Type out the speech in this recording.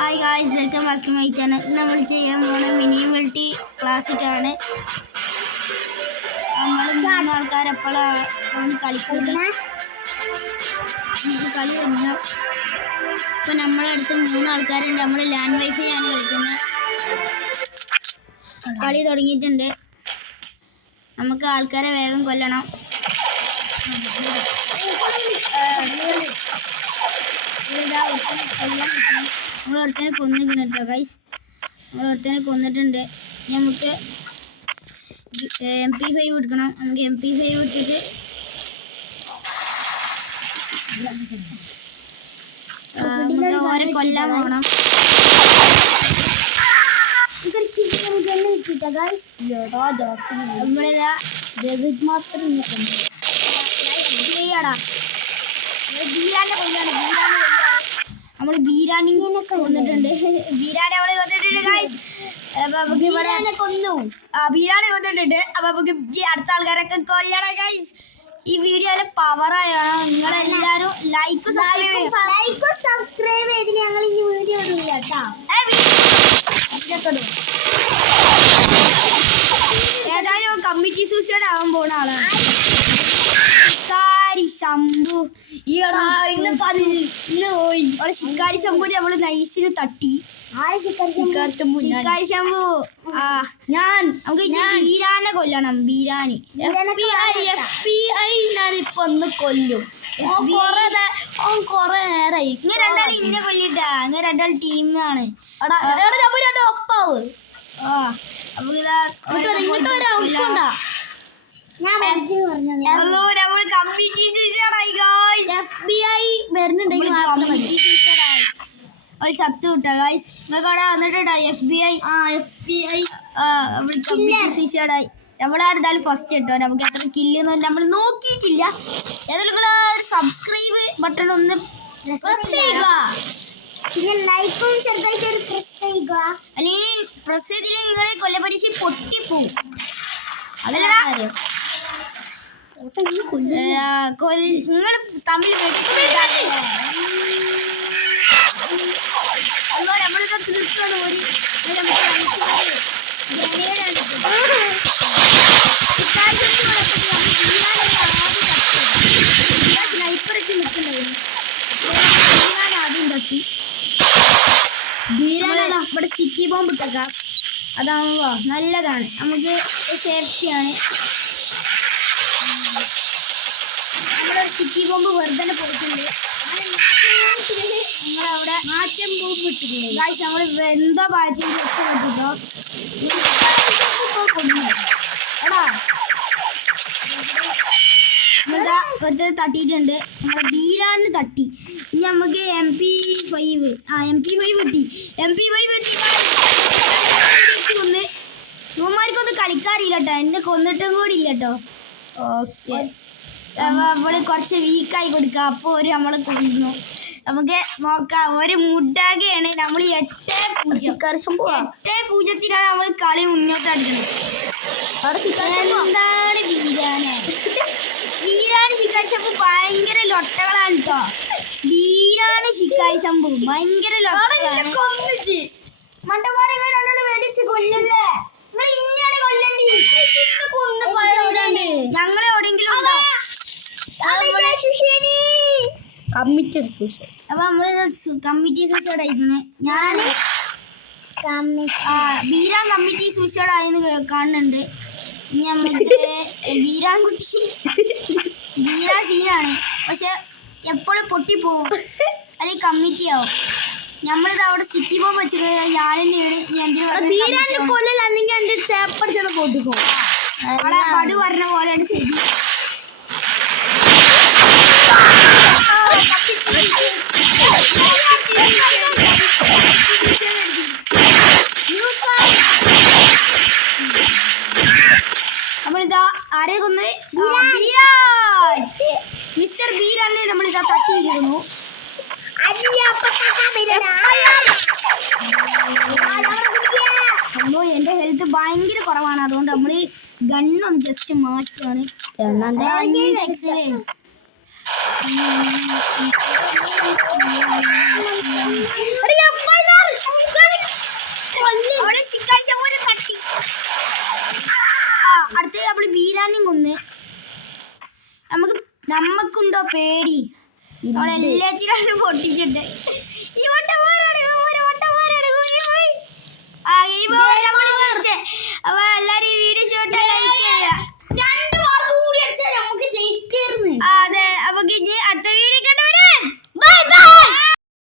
Hi guys, welcome back to my channel. നമ്മൾ ചെയ്യാൻ പോകുന്ന മിനിമൽറ്റി ക്ലാസ്സിക്കാണ്. നമ്മൾ 3 ആൾക്കാരെപ്പോഴാണ് കളിക്കുന്നത്. നമുക്ക് കളി തുടങ്ങാം. ഇപ്പം നമ്മളടുത്ത് 3 ആൾക്കാരുണ്ട്. നമ്മൾ ലാൻഡ് വൈഫൈ ആണ് കളിക്കുന്നത്. കളി തുടങ്ങിയിട്ടുണ്ട്. നമുക്ക് ആൾക്കാരെ വേഗം കൊല്ലണം. നമ്മളൊരുത്തനെ കൊന്നിക്കണം കേട്ടോ ഗൈസ്. നമ്മളൊരുത്തനെ കൊന്നിട്ടുണ്ട്. നമുക്ക് MP5 എടുക്കണം. നമുക്ക് MP5 എടുത്തിട്ട് നമുക്ക് ഓരെ കൊല്ലാൻ പോകണം. നമ്മളിതാ ഡെസിറ്റ് മാസ്റ്റർ നമ്മൾ ബീരാനെ കൊന്നിട്ടുണ്ട്. ബീരാനെ നമ്മള് കൊന്നിട്ടുണ്ട് ഗൈസ്. കൊന്നു. ബീരാനെ കൊന്നിട്ടുണ്ട്. അപ്പൊ നമുക്ക് അടുത്ത ആൾക്കാരൊക്കെ കൊല്ലണം ഗൈസ്. ഈ വീഡിയോയില് പവറായാണ്. നിങ്ങളെല്ലാരും ലൈക്ക് സബ്സ്ക്രൈബ് ചെയ്ത് ഞങ്ങൾ ഇനി വീഡിയോ ഇടില്ല കേട്ടോ. ഏതായാലും കമ്മിറ്റി സൂസൈഡ് ആവാൻ പോണ ആളാണ് ശിക്കാരി ശംഭു. ശിക്കാരി ശംഭുവിനെ നമ്മള് നൈസിന് തട്ടി. ശിക്കാരി ശംഭു ഞാൻ നമുക്ക് ബീരാനെ കൊല്ലണം. ബീരാന് ഞാനിപ്പൊ ഒന്ന് കൊല്ലും. കൊറേ നേരായി. ഇങ്ങനെ രണ്ടാൾ ഇന്നെ കൊല്ലിട്ടാ. അങ്ങനെ രണ്ടാൾ ടീമാണ്. ഒപ്പാവ് ചത്തു വിട്ടാ ഗൈസ്. നിങ്ങൾക്ക് അവിടെ വന്നിട്ടുണ്ടോ FBI? സൂയിസൈഡായി. നമ്മളായിരുന്നാലും ഫസ്റ്റ് കേട്ടോ. നമുക്ക് എത്ര കില്ലെന്ന് നമ്മൾ നോക്കിയിട്ടില്ല. ഏതെങ്കിലും സബ്സ്ക്രൈബ് ബട്ടൺ ഒന്ന് പ്രസ് ചെയ്യുക. പിന്നെ ലൈക്കും ചെറുതായിട്ട് പ്രസ് ചെയ്യുക. അല്ലെങ്കിൽ പ്രസ് ചെയ്തില്ലെങ്കിൽ നിങ്ങളെ കൊല്ലപരിശി പൊട്ടിപ്പോവും. അതല്ല നിങ്ങൾ തമ്മിൽ നമ്മളിത് തീർക്കാണ്. സ്നൈപ്പറൊക്കെ നിൽക്കുന്നുണ്ടായിരുന്നു. ആദ്യം തട്ടി ഇവിടെ സ്റ്റിക്കി ബോംബ് ഇട്ടേക്കാം. അതാവുമ്പോ നല്ലതാണ്. നമുക്ക് സേഫ്റ്റിയാണ്. നമ്മുടെ സ്റ്റിക്കി ബോംബ് വെറുതെ പോയിട്ടുണ്ട്. നമ്മളവിടെ മാറ്റം ബോംബ് ഇട്ടിട്ടുണ്ട് ഗായ്സ്. നമ്മൾ എന്താ പാറ്റി രക്ഷപ്പെട്ടിട്ടോ. എടാ നമ്മളിതാ വെറുതെ തട്ടിയിട്ടുണ്ട്. നമ്മൾ ബീരാന് തട്ടി. ഇനി നമുക്ക് MP5 കിട്ടി. MP5 കിട്ടി. ഒന്ന് ഇവന്മാർക്കൊന്നും കളിക്കാറില്ല കേട്ടോ. എന്നെ കൊന്നിട്ടും കൂടി ഇല്ല കേട്ടോ. ഓക്കെ, നമ്മള് കുറച്ച് വീക്കായി കൊടുക്കുക. അപ്പോൾ ഒരു നമ്മളെ കൊന്നു. നമുക്ക് നോക്കാം. ഒരു മുട്ടാകെയാണ്. നമ്മൾ 8-0 നമ്മൾ കളി മുന്നോട്ട് അടിക്കണം. എന്താണ് ബീരാന് ശിക്കാരി ശംഭു ഭയങ്കര ലൊട്ടകളാണ് കേട്ടോ. ബീരാന് ശിക്കാരി ശംഭു ഭയങ്കര മണ്ടന്മാരെ മേടിച്ച് കൊല്ലല്ലേ. നിങ്ങൾ ഇന്നാണ് കൊല്ലണ്ടി. ഞങ്ങളെ എവിടെയെങ്കിലും അപ്പൊ നമ്മള് കമ്മിറ്റി സൂസൈഡ് ആയിരുന്നു. ഞാന് ബീരാൻ കമ്മിറ്റി സൂസൈഡ് ആയെന്ന് കാണുന്നുണ്ട്. നമുക്ക് ബീരാൻകുട്ടി ബീരാ സീനാണ്. പക്ഷെ എപ്പോഴും പൊട്ടിപ്പോവും. അല്ലെങ്കിൽ കമ്മിറ്റി ആവും. നമ്മളിത് അവിടെ സ്റ്റിക്കി ബോംബ് വെച്ചിട്ട് ഞാനെന്നെയാണ് പൊട്ടിപ്പോ പടു പറഞ്ഞ പോലെയാണ് ശരി. നമ്മളിതാ ആരെ കൊന്ന്? മിസ്റ്റർ ബീരാനെ നമ്മളിതാ തട്ടിയിരിക്കുന്നു. അമ്മോ, എന്റെ ഹെൽത്ത് ഭയങ്കര കുറവാണ്. അതുകൊണ്ട് നമ്മള് ഗണ്ണൊന്ന് ജസ്റ്റ് മാറ്റുകയാണ്. നമ്മൾ ബീരാനെയും കൊന്ന്. നമുക്കുണ്ടോ പേടി? നമ്മളെല്ലാത്തിനും പൊട്ടിച്ചിട്ട്